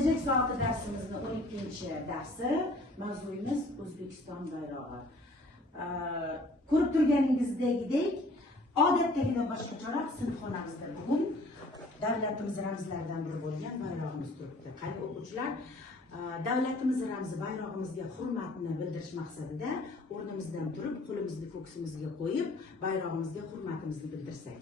Kelajak soati darsimizning 12-darsi. Mavzuyimiz O'zbekiston bayrog'i. Ko'rib turganingizdek, odatdagidan boshqacharoq sinfxonamizda bugun davlatimiz ramzlaridan biri bo'lgan bayrog'imiz turibdi. Qani o'quvchilar, davlatimiz ramzi bayrog'imizga hurmatni bildirish maqsadida o'rnimizdan turib, qo'limizni ko'ksimizga qo'yib, bayrog'imizga hurmatimizni bildirsak.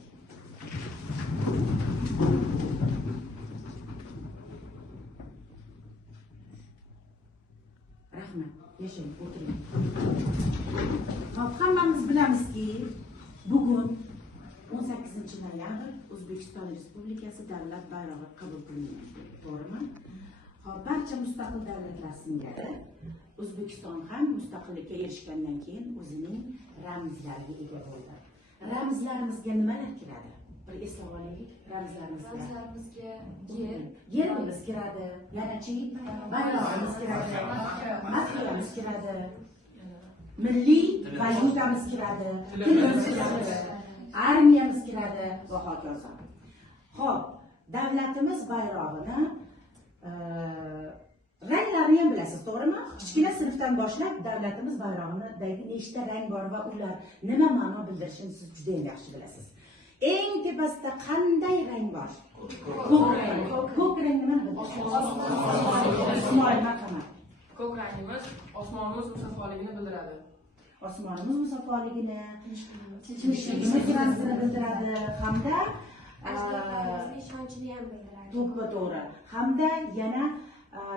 Rahmat, yashang, o'tiring. Hammamiz bilamizki, bugun 18-noyabr O'zbekiston Respublikasi davlat bayrog'i qabul qilingan. To'g'rimi? Barcha mustaqil davlatlar singari O'zbekiston ham mustaqillikka erishgandan keyin o'zining ramzlariga ega bo'ldi. Ramzlarimizga nimalar kiradi? Bir eslab olaylik. Ramzlarimizga yerimiz kiradi, yana-chi bayrog'imiz kiradi, madhiyamiz kiradi, milliy valyutamiz kiradi, tilimiz kiradi, armiyamiz kiradi va hokazo. Xo'p, davlatimiz bayrog'ini ranglarini ham bilasiz, to'g'rimi? Kichkina sinfdan boshlab davlatimiz bayrog'idagi nechta rang bor va ular nima ma'no bildirishini siz juda ham yaxshi bilasiz. Eng tepasida qanday rang bor? Ko'k rang. Ko'k rang nima bildiradi? Ismoil, marhamat. Ko'k rangimiz osmonimiz musaffoligini bildiradi. Osmonimiz musaffoligini, tinchligimiz ramzini bildiradi hamda ishonchni ham bildiradi. To'g'ri. Hamda yana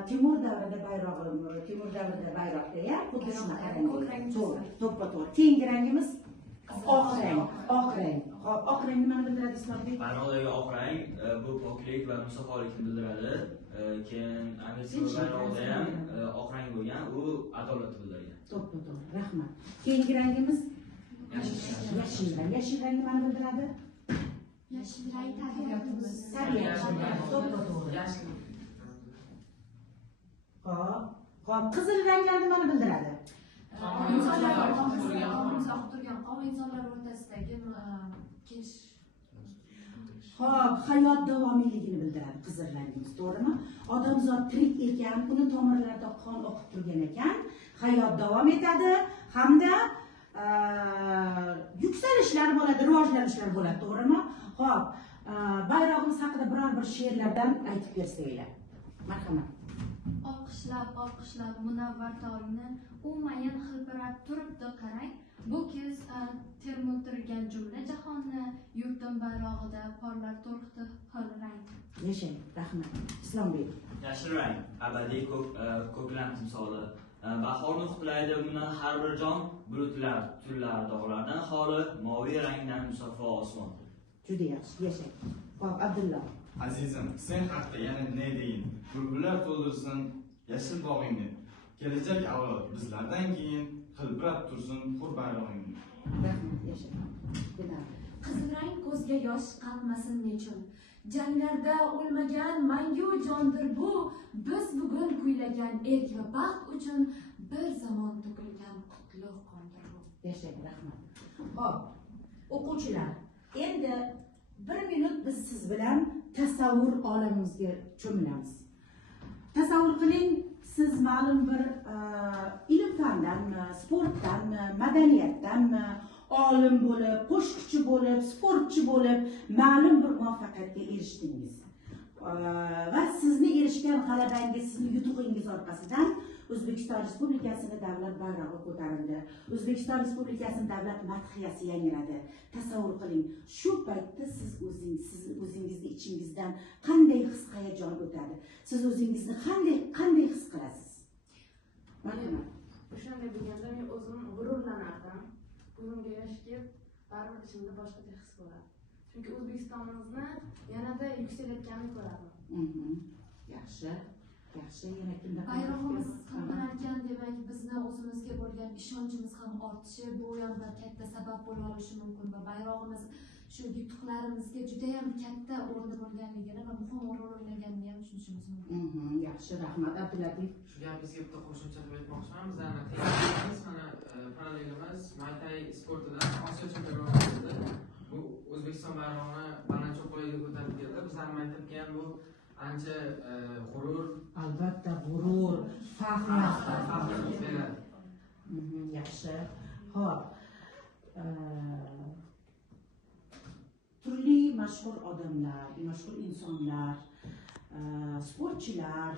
Temur davrida bayroqda ham xuddi shunaqa rang. To'g'ri. Keyingi rangimiz oq rang. Oq rang nimani bildiradi, Islombek? Bayroqdagi oq rang bu poklik va musaffolikni bildiradi. Keyin Amerika bayrog'ida ham oq rang bo'lgan, u adolatni bildiradi. To'g'ri. Rahmat. Keyingi rangimiz yashil rang. Yashil rang nimani bildiradi? Yashil rang tabiatimiz. To'g'ri. Yashil. Xo'p, qizil ranglar nimani bildiradi? Insonlar o'rtasidagi kelish. Xo'p, hayot davomiyligini bildiradi qizil rangimiz, to'g'rimi? Odamzod tirik ekan, uni tomirlarida qon oqib turgan ekan, hayot davom etadi hamda yuksalishlar bo'ladi, rivojlanishlar bo'ladi, to'g'rimi? Xo'p, bayrog'imiz haqida biror bir she'rlardan aytib bersanglar. Marhamat. Olqishlab munavvar tog'ni u mayin hilpirab turibdi qarang. Bu kez termiltirgan jumla jahonni yurtim bayrog'ida porlar to'rqdi xil rang. Yashang, rahmat. Islombek. Yashil rang abadiy ko'klam timsoli. Bahorni qutlaydi bundan har bir jon, bulutlar, turlar, dog'lardan xoli, moviy rangdan musaffo osmon. Juda yaxshi, yashang. Xo'p, Abdullo. Azizim, sen haqda yana ne deyin? Bulbullar to'ldirsin yashil bog'ingni. Kelajak avlod bizlardan keyin hilpirab tursin hur bayrog'ingni. Rahmat, yashang. Qizil rang ko'zga yosh qalqmasin nechun? Janglarda o'lmagan mangu jondir bu, biz bugun kuylagan erk va baxt uchun bir zamon to'kilgan qutlug' qondir bu. Yashang, rahmat. Xo'p, o'quvchilar, endi 1 minut biz siz bilan tasavvur olamimizga cho'milamiz. Tasavvur qiling, siz ma'lum bir ilm fandanmi, sportdanmi, madaniyatdanmi, olim bo'lib, qo'shiqchi bo'lib, sportchi bo'lib, ma'lum bir muvaffaqiyatga erishdingiz. Va sizni erishgan g'alabangiz, sizning yutug'ingiz orqasidan O'zbekiston Respublikasining davlat bayrog'i ko'tarildi. O'zbekiston Respublikasining davlat madhiyasi yangradi. Tasavvur qiling, shu paytda siz o'zingizni ichingizdan qanday his-hayajon o'tadi? Siz o'zingizni qanday his qilasiz? Marhamat. O'shanda deganda men o'zim g'ururlanardim. Ko'zimga yosh kelib, baribir ichimda boshqacha his bo'ladi. Chunki O'zbekistonimizni yanada yuksalayotganini ko'raman. Yaxshi. Yana kimda Bayrog'imiz qadrlangan, demak bizni o'zimizga bo'lgan ishonchimiz ham ortishi bu ham bir katta sabab bo'la olishi mumkin va bayrog'imiz shu yutuqlarimizga juda ham katta o'rni bo'lganligini va muhim rol o'ynaganini ham tushunishimiz mumkin. Yaxshi, rahmat. Abdulatif. Shu gapingizga bitta qo'shimcha qilib aytmoqchiman. Bizlarning mana parallelimiz Muay Thai sportidan Osiyo chempionatida bu O'zbekiston bayrog'ini balandcho'qqiga ko'tarib keldi. Bizlarning maktabga ham bu ancha g'urur, albatta g'urur, faxr. faxr beradi. Yaxshi. Xo'p. Turli mashhur odamlar, mashhur insonlar, sportchilar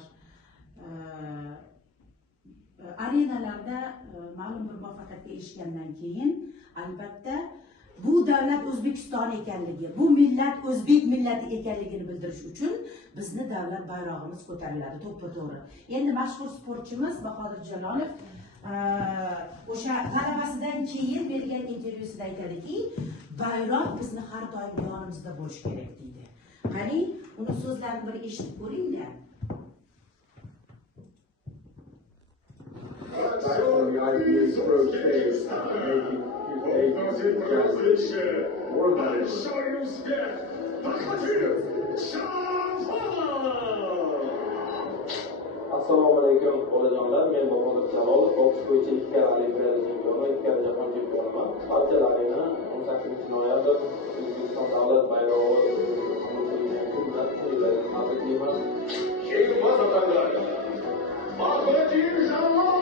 arenalarda ma'lum bir muvaffaqiyatga erishgandan keyin albatta bu davlat O'zbekiston ekanligi, bu millat o'zbek millati ekanligini bildirish uchun bizni davlat bayrog'imiz ko'tariladi to'ppa-to'g'ri. Endi mashhur sportchimiz Bahodir Jalolov o'sha g'alabasidan keyin bergan intervyusida aytadiki, bayroq bizni har doim yonimizda bo'lishi kerak deydi. Qani, uni so'zlarini bir eshitib ko'ringlar. Assalomu alaykum bolajonlar, men Bahodir Jalolov, boks bo'yicha 2 karra olimpiada chempioni, 2 karra jahon chempioniman. Barchalaringni 18-noyabr O'zbekiston davlat bayrog'i bilan tabriklayman. Yengilmas odamlar, Bahodir Jalolov!